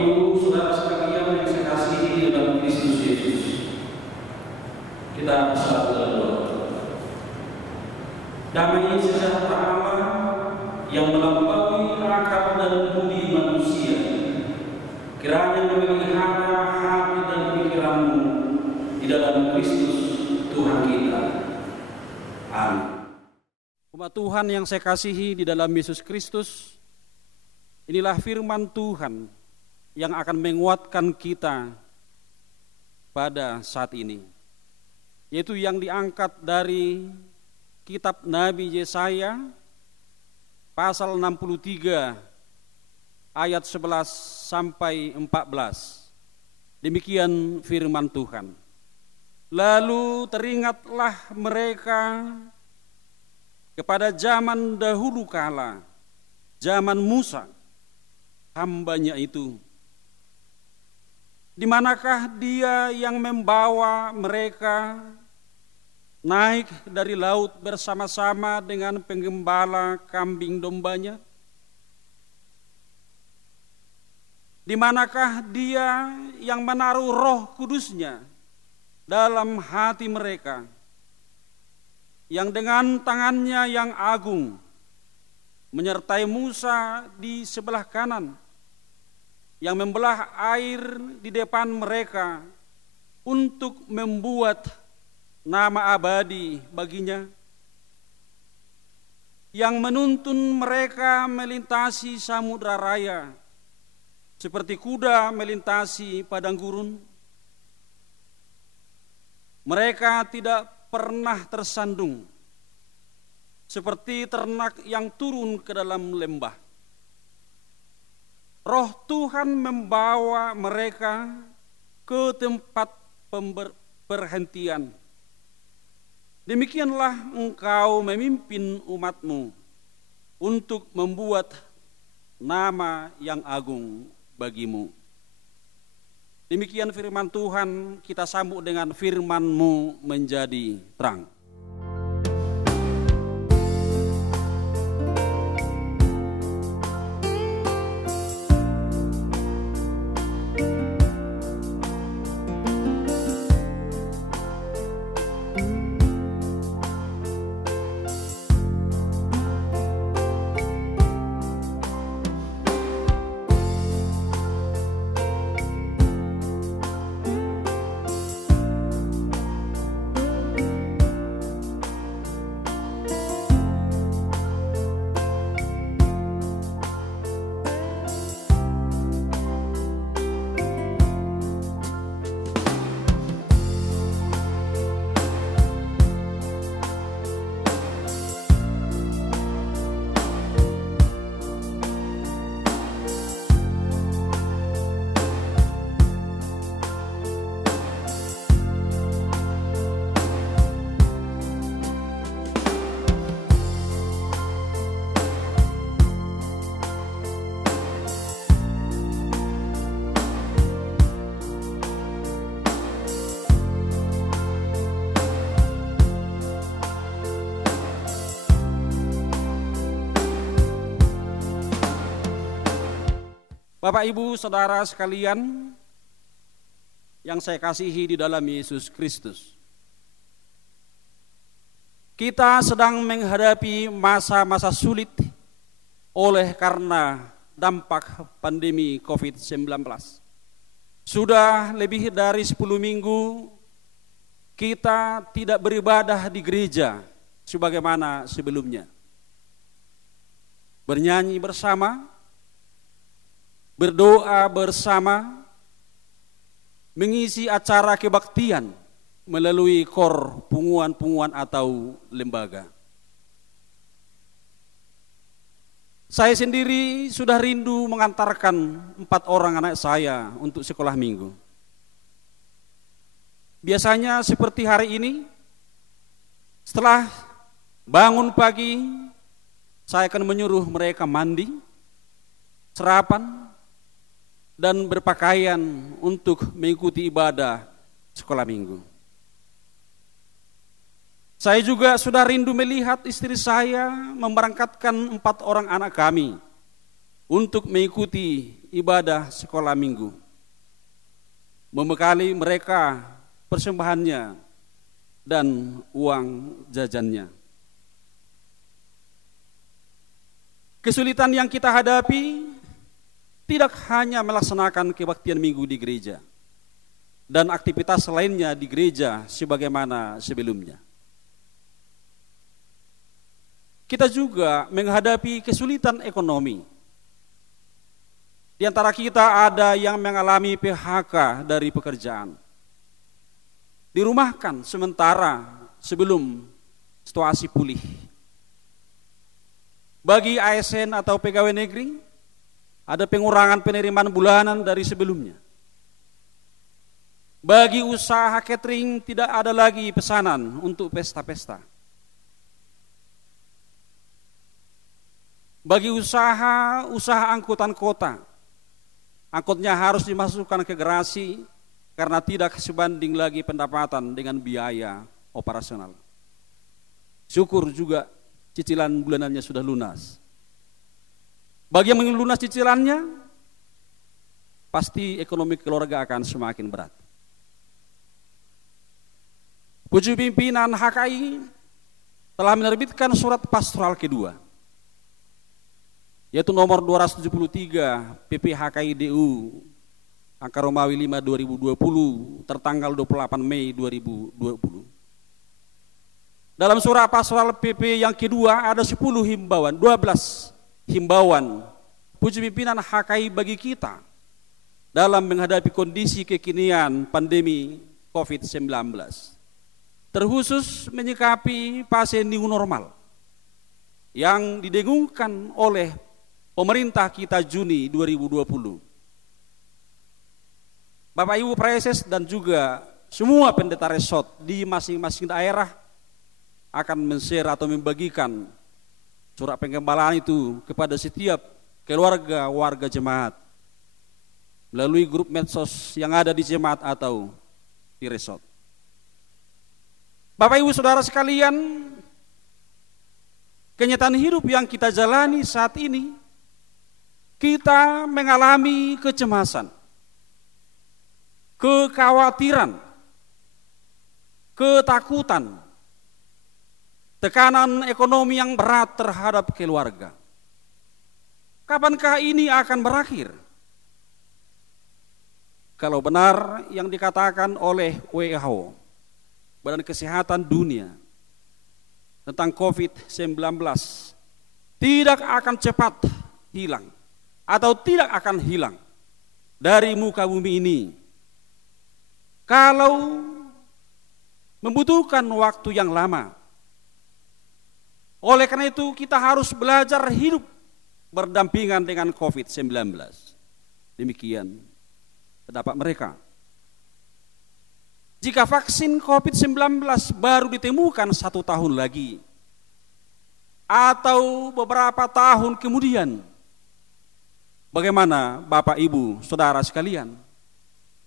Ibu, saudara sekalian yang saya kasihi dalam Kristus Yesus, kita bersatu dalam doa. Damai sejahtera Allah yang melampaui akal dan budi manusia, kiranya memelihara hati dan pikiranmu di dalam Kristus Tuhan kita. Amin. Umat Tuhan yang saya kasihi di dalam Yesus Kristus, inilah firman Tuhan yang akan menguatkan kita pada saat ini, yaitu yang diangkat dari kitab Nabi Yesaya pasal 63 ayat 11 sampai 14. Demikian firman Tuhan. Lalu teringatlah mereka kepada zaman dahulu kala, zaman Musa, hambanya itu. Di manakah dia yang membawa mereka naik dari laut bersama-sama dengan penggembala kambing dombanya? Di manakah dia yang menaruh Roh Kudusnya dalam hati mereka, yang dengan tangannya yang agung menyertai Musa di sebelah kanan, yang membelah air di depan mereka untuk membuat nama abadi baginya, yang menuntun mereka melintasi samudra raya seperti kuda melintasi padang gurun. Mereka tidak pernah tersandung seperti ternak yang turun ke dalam lembah. Roh Tuhan membawa mereka ke tempat perhentian. Demikianlah engkau memimpin umatmu untuk membuat nama yang agung bagimu. Demikian firman Tuhan, kita sambut dengan firman-Mu menjadi terang. Bapak, Ibu, Saudara sekalian yang saya kasihi di dalam Yesus Kristus, kita sedang menghadapi masa-masa sulit oleh karena dampak pandemi COVID-19. Sudah lebih dari 10 minggu kita tidak beribadah di gereja sebagaimana sebelumnya. Bernyanyi bersama, berdoa bersama, mengisi acara kebaktian melalui KOR, punguan-punguan atau lembaga. Saya sendiri sudah rindu mengantarkan 4 orang anak saya untuk sekolah minggu. Biasanya seperti hari ini, setelah bangun pagi, saya akan menyuruh mereka mandi, sarapan, dan berpakaian untuk mengikuti ibadah sekolah minggu. Saya juga sudah rindu melihat istri saya memberangkatkan 4 orang anak kami untuk mengikuti ibadah sekolah minggu, membekali mereka persembahannya dan uang jajannya. Kesulitan yang kita hadapi tidak hanya melaksanakan kebaktian minggu di gereja dan aktivitas lainnya di gereja sebagaimana sebelumnya. Kita juga menghadapi kesulitan ekonomi. Di antara kita ada yang mengalami PHK dari pekerjaan, dirumahkan sementara sebelum situasi pulih. Bagi ASN atau pegawai negeri, ada pengurangan penerimaan bulanan dari sebelumnya. Bagi usaha catering tidak ada lagi pesanan untuk pesta-pesta. Bagi usaha angkutan kota, angkutnya harus dimasukkan ke garasi karena tidak sebanding lagi pendapatan dengan biaya operasional. Syukur juga cicilan bulanannya sudah lunas. Bagi yang lunas cicilannya, pasti ekonomi keluarga akan semakin berat. Puji pimpinan HKI telah menerbitkan surat pastoral kedua, yaitu nomor 273 PP HKI-DU angka Romawi 5 2020 tertanggal 28 Mei 2020. Dalam surat pastoral PP yang kedua ada 10 himbauan, 12 himbauan puji pimpinan HKI bagi kita dalam menghadapi kondisi kekinian pandemi COVID-19. Terkhusus menyikapi fase new normal yang didengungkan oleh pemerintah kita Juni 2020. Bapak Ibu Preses dan juga semua pendeta resort di masing-masing daerah akan men-share atau membagikan surat penggembalaan itu kepada setiap keluarga warga jemaat melalui grup medsos yang ada di jemaat atau di resort. Bapak Ibu Saudara sekalian, kenyataan hidup yang kita jalani saat ini, kita mengalami kecemasan, kekhawatiran, ketakutan, tekanan ekonomi yang berat terhadap keluarga. Kapankah ini akan berakhir? Kalau benar yang dikatakan oleh WHO, Badan Kesehatan Dunia, tentang COVID-19, tidak akan cepat hilang atau tidak akan hilang dari muka bumi ini. Kalau membutuhkan waktu yang lama. Oleh karena itu kita harus belajar hidup berdampingan dengan COVID-19. Demikian pendapat mereka. Jika vaksin COVID-19 baru ditemukan 1 tahun lagi, atau beberapa tahun kemudian, bagaimana Bapak Ibu Saudara sekalian?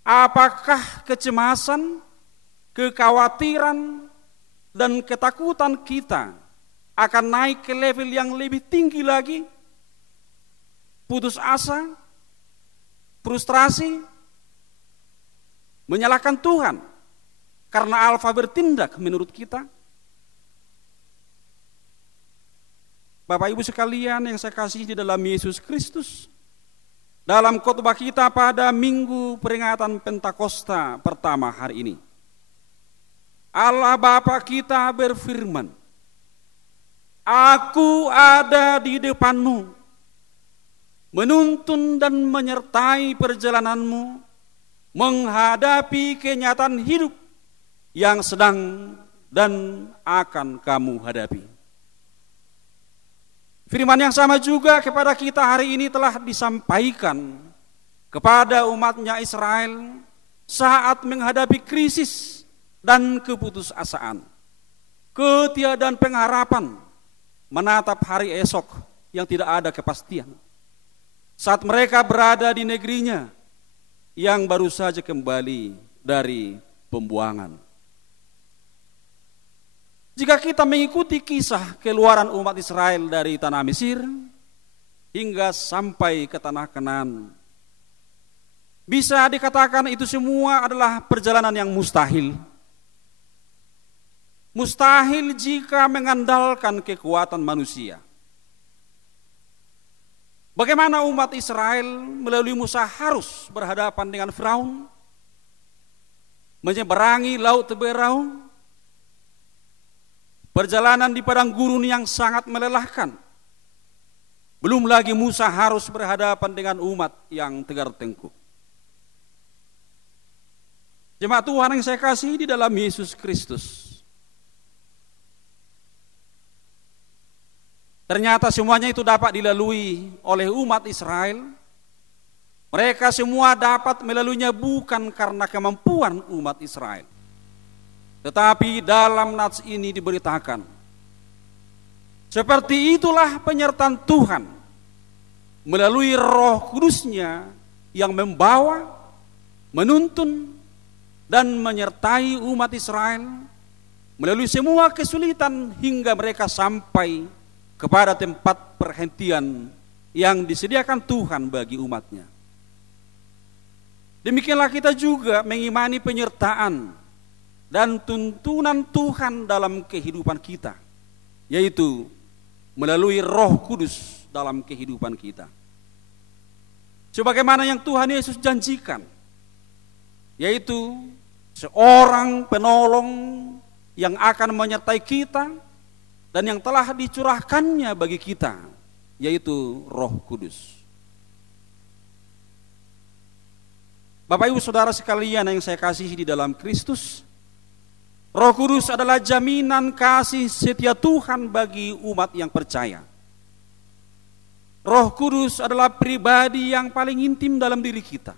Apakah kecemasan, kekhawatiran, dan ketakutan kita akan naik ke level yang lebih tinggi lagi? Putus asa, frustrasi, menyalahkan Tuhan karena alfa bertindak menurut kita? Bapak Ibu sekalian yang saya kasihi di dalam Yesus Kristus, dalam khotbah kita pada minggu peringatan Pentakosta pertama hari ini, Allah Bapa kita berfirman, "Aku ada di depanmu, menuntun dan menyertai perjalananmu, menghadapi kenyataan hidup yang sedang dan akan kamu hadapi." Firman yang sama juga kepada kita hari ini telah disampaikan kepada umatnya Israel saat menghadapi krisis dan keputusasaan, ketiadaan pengharapan, menatap hari esok yang tidak ada kepastian. Saat mereka berada di negerinya yang baru saja kembali dari pembuangan. Jika kita mengikuti kisah keluaran umat Israel dari tanah Mesir hingga sampai ke tanah Kanaan, Bisa dikatakan itu semua adalah perjalanan yang mustahil. Mustahil jika mengandalkan kekuatan manusia. Bagaimana umat Israel melalui Musa harus berhadapan dengan Firaun, menyeberangi laut Teberau, perjalanan di padang gurun yang sangat melelahkan. Belum lagi Musa harus berhadapan dengan umat yang tegar tengkuk. Jemaat Tuhan yang saya kasih di dalam Yesus Kristus, ternyata semuanya itu dapat dilalui oleh umat Israel. Mereka semua dapat melaluinya bukan karena kemampuan umat Israel. Tetapi dalam nats ini diberitakan, seperti itulah penyertaan Tuhan melalui Roh Kudus-Nya yang membawa, menuntun, dan menyertai umat Israel melalui semua kesulitan hingga mereka sampai kepada tempat perhentian yang disediakan Tuhan bagi umatnya. Demikianlah kita juga mengimani penyertaan dan tuntunan Tuhan dalam kehidupan kita, yaitu melalui Roh Kudus dalam kehidupan kita. Sebagaimana yang Tuhan Yesus janjikan, yaitu seorang penolong yang akan menyertai kita dan yang telah dicurahkannya bagi kita, yaitu Roh Kudus. Bapak Ibu Saudara sekalian yang saya kasihi di dalam Kristus, Roh Kudus adalah jaminan kasih setia Tuhan bagi umat yang percaya. Roh Kudus adalah pribadi yang paling intim dalam diri kita.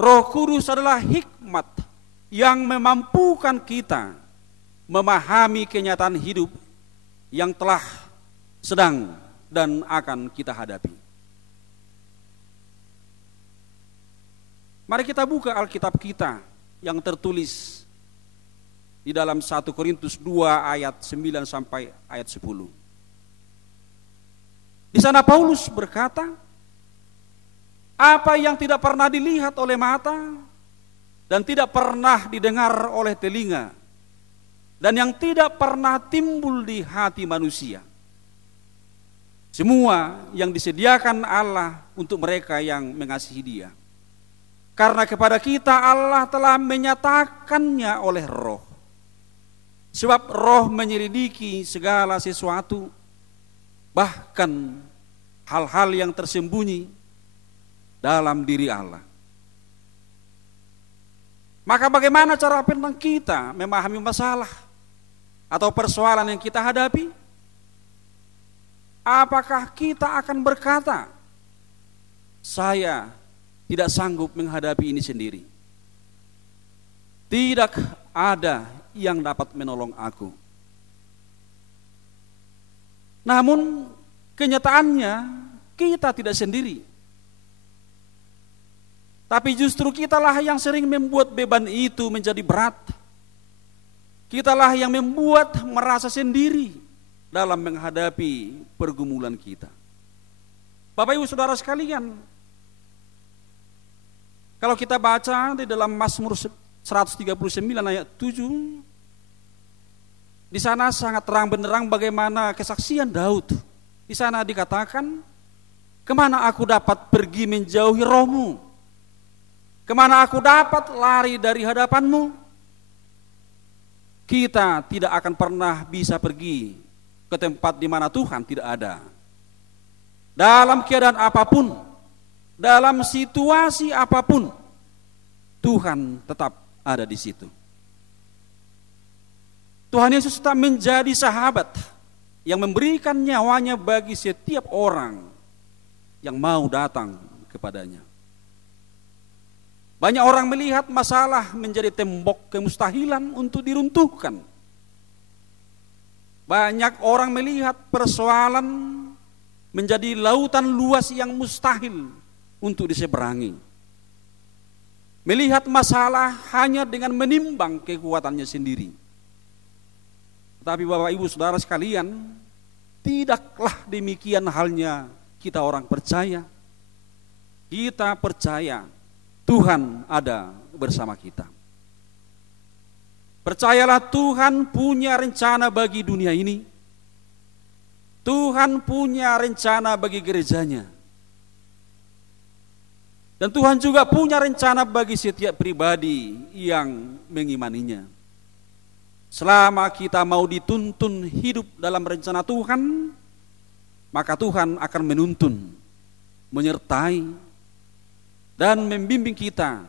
Roh Kudus adalah hikmat yang memampukan kita memahami kenyataan hidup yang telah, sedang, dan akan kita hadapi. Mari kita buka Alkitab kita yang tertulis di dalam 1 Korintus 2 ayat 9 sampai ayat 10. Di sana Paulus berkata, apa yang tidak pernah dilihat oleh mata dan tidak pernah didengar oleh telinga, dan yang tidak pernah timbul di hati manusia, semua yang disediakan Allah untuk mereka yang mengasihi Dia. Karena kepada kita Allah telah menyatakannya oleh Roh. Sebab Roh menyelidiki segala sesuatu, bahkan hal-hal yang tersembunyi dalam diri Allah. Maka bagaimana cara pandang kita memahami masalah atau persoalan yang kita hadapi? Apakah kita akan berkata, saya tidak sanggup menghadapi ini sendiri, tidak ada yang dapat menolong aku? Namun kenyataannya kita tidak sendiri, tapi justru kitalah yang sering membuat beban itu menjadi berat. Kitalah yang membuat merasa sendiri dalam menghadapi pergumulan kita. Bapak Ibu Saudara sekalian, kalau kita baca di dalam Mazmur 139 ayat 7, di sana sangat terang benderang bagaimana kesaksian Daud. Di sana dikatakan, kemana aku dapat pergi menjauhi Roh-Mu? Kemana aku dapat lari dari hadapan-Mu? Kita tidak akan pernah bisa pergi ke tempat di mana Tuhan tidak ada. Dalam keadaan apapun, dalam situasi apapun, Tuhan tetap ada di situ. Tuhan Yesus tetap menjadi sahabat yang memberikan nyawanya bagi setiap orang yang mau datang kepadanya. Banyak orang melihat masalah menjadi tembok kemustahilan untuk diruntuhkan. Banyak orang melihat persoalan menjadi lautan luas yang mustahil untuk diseberangi. Melihat masalah hanya dengan menimbang kekuatannya sendiri. Tetapi Bapak Ibu Saudara sekalian, tidaklah demikian halnya kita orang percaya. kita percaya Tuhan ada bersama kita. Percayalah Tuhan punya rencana bagi dunia ini. Tuhan punya rencana bagi gerejanya. Dan Tuhan juga punya rencana bagi setiap pribadi yang mengimaninya. Selama kita mau dituntun hidup dalam rencana Tuhan, maka Tuhan akan menuntun, menyertai, dan membimbing kita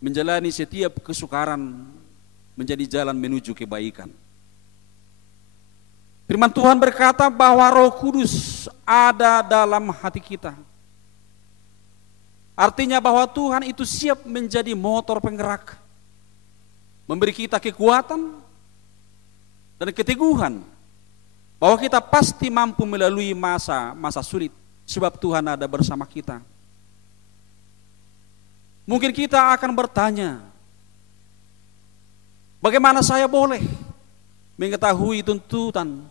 menjalani setiap kesukaran menjadi jalan menuju kebaikan. Firman Tuhan berkata bahwa Roh Kudus ada dalam hati kita. Artinya bahwa Tuhan itu siap menjadi motor penggerak, memberi kita kekuatan dan keteguhan bahwa kita pasti mampu melalui masa sulit sebab Tuhan ada bersama kita. Mungkin kita akan bertanya, bagaimana saya boleh mengetahui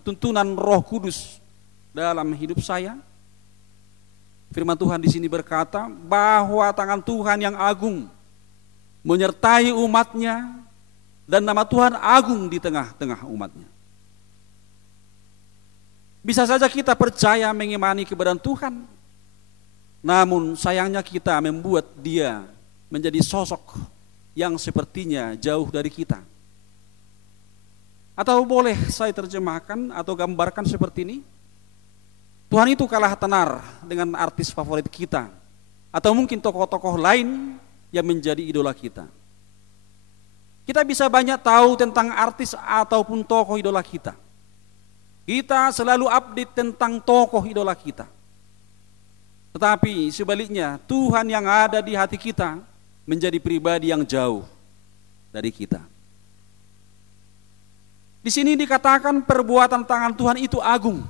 tuntunan Roh Kudus dalam hidup saya? Firman Tuhan di sini berkata bahwa tangan Tuhan yang agung menyertai umatnya dan nama Tuhan agung di tengah-tengah umatnya. Bisa saja kita percaya mengimani kebenaran Tuhan, namun sayangnya kita membuat dia menjadi sosok yang sepertinya jauh dari kita. Atau boleh saya terjemahkan atau gambarkan seperti ini, Tuhan itu kalah tenar dengan artis favorit kita, atau mungkin tokoh-tokoh lain yang menjadi idola kita. Kita bisa banyak tahu tentang artis ataupun tokoh idola kita. Kita selalu update tentang tokoh idola kita. Tetapi sebaliknya, Tuhan yang ada di hati kita menjadi pribadi yang jauh dari kita. Di sini dikatakan perbuatan tangan Tuhan itu agung,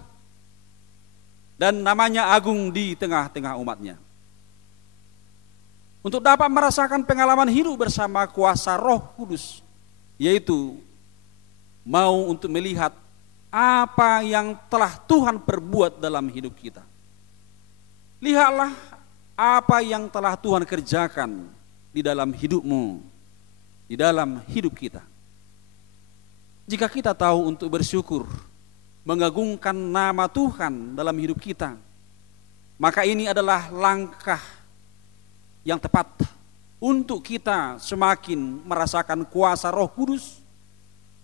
dan namanya agung di tengah-tengah umatnya. Untuk dapat merasakan pengalaman hidup bersama kuasa Roh Kudus, yaitu mau untuk melihat apa yang telah Tuhan perbuat dalam hidup kita. Lihatlah apa yang telah Tuhan kerjakan di dalam hidupmu, di dalam hidup kita. Jika kita tahu untuk bersyukur, mengagungkan nama Tuhan dalam hidup kita, maka ini adalah langkah yang tepat untuk kita semakin merasakan kuasa Roh Kudus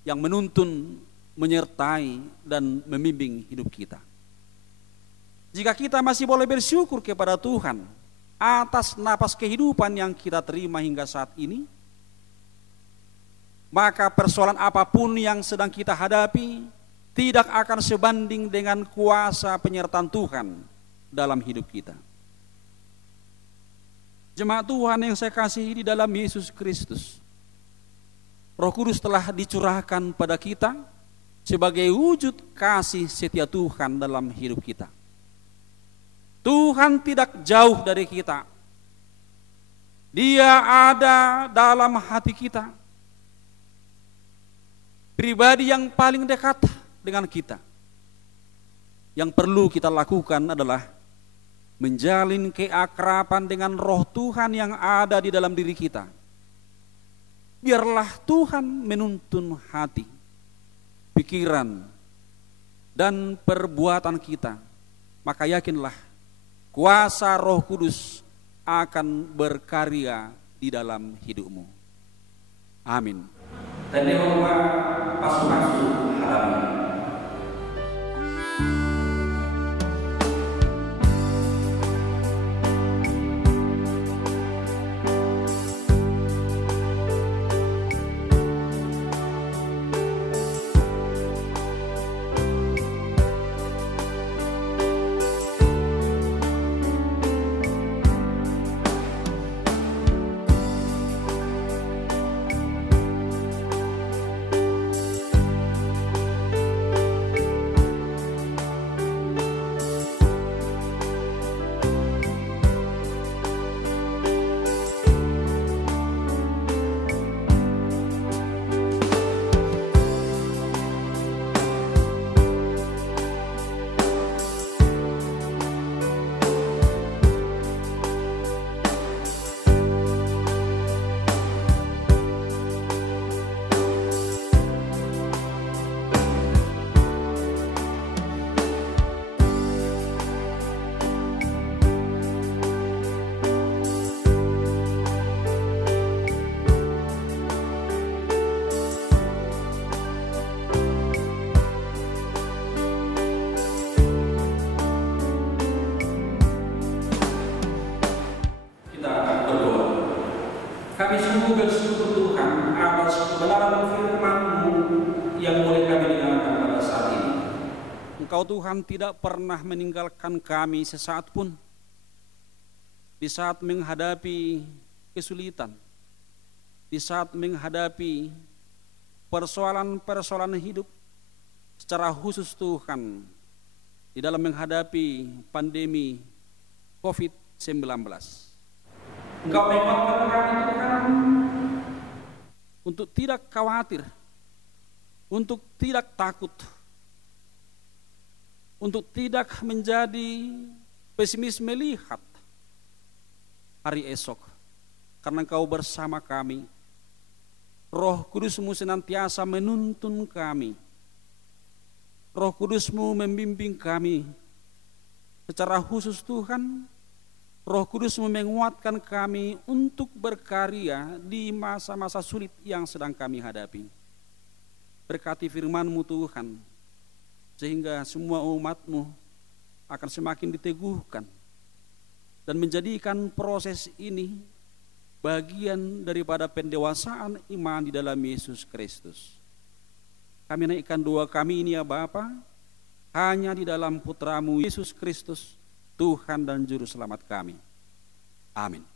yang menuntun, menyertai, dan membimbing hidup kita. Jika kita masih boleh bersyukur kepada Tuhan atas napas kehidupan yang kita terima hingga saat ini, maka persoalan apapun yang sedang kita hadapi tidak akan sebanding dengan kuasa penyertaan Tuhan dalam hidup kita. Jemaat Tuhan yang saya kasihi di dalam Yesus Kristus, Roh Kudus telah dicurahkan pada kita sebagai wujud kasih setia Tuhan dalam hidup kita. Tuhan tidak jauh dari kita. Dia ada dalam hati kita. Pribadi yang paling dekat dengan kita. Yang perlu kita lakukan adalah menjalin keakraban dengan Roh Tuhan yang ada di dalam diri kita. Biarlah Tuhan menuntun hati, pikiran, dan perbuatan kita. Maka yakinlah kuasa Roh Kudus akan berkarya di dalam hidupmu. Amin. Dan Yehova pasu-pasu harapan. Kami sungguh bersyukur Tuhan atas kebenaran firman-Mu yang boleh kami dengarkan pada saat ini. Engkau Tuhan tidak pernah meninggalkan kami sesaat pun di saat menghadapi kesulitan, di saat menghadapi persoalan-persoalan hidup, secara khusus Tuhan di dalam menghadapi pandemi COVID-19. Engkau menguatkan kami Tuhan Untuk tidak khawatir, untuk tidak takut, untuk tidak menjadi pesimis melihat hari esok, karena Engkau bersama kami. Roh Kudus-Mu senantiasa menuntun kami. Roh Kudus-Mu membimbing kami. Secara khusus Tuhan, Roh Kudus-Mu menguatkan kami untuk berkarya di masa-masa sulit yang sedang kami hadapi. Berkati firman-Mu Tuhan, sehingga semua umat-Mu akan semakin diteguhkan dan menjadikan proses ini bagian daripada pendewasaan iman di dalam Yesus Kristus. Kami naikkan doa kami ini ya Bapa, hanya di dalam Putra-Mu Yesus Kristus, Tuhan dan Juru Selamat kami. Amin.